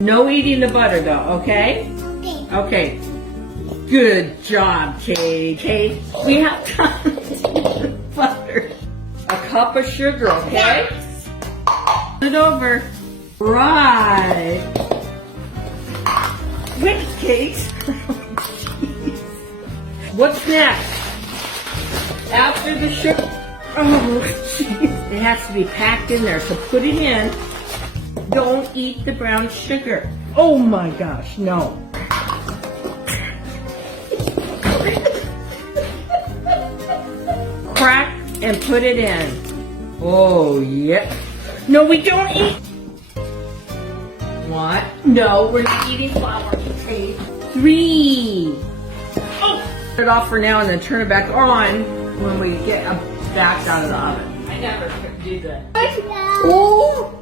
No eating the butter though, okay? Okay. Okay. Good job, Katie. Kate, we have tons of butter. A cup of sugar, okay? Put it over. Right. Wait, Kate. What's next? After the sugar. Oh, jeez. It has to be packed in there, so put it in. Don't eat the brown sugar. Oh my gosh, no. Crack and put it in. Oh, yeah. No, we don't eat. What? No, we're not eating flour. Okay. 3. Oh! Turn it off for now and then turn it back on when we get back out of the oven. I never do that. No. Oh!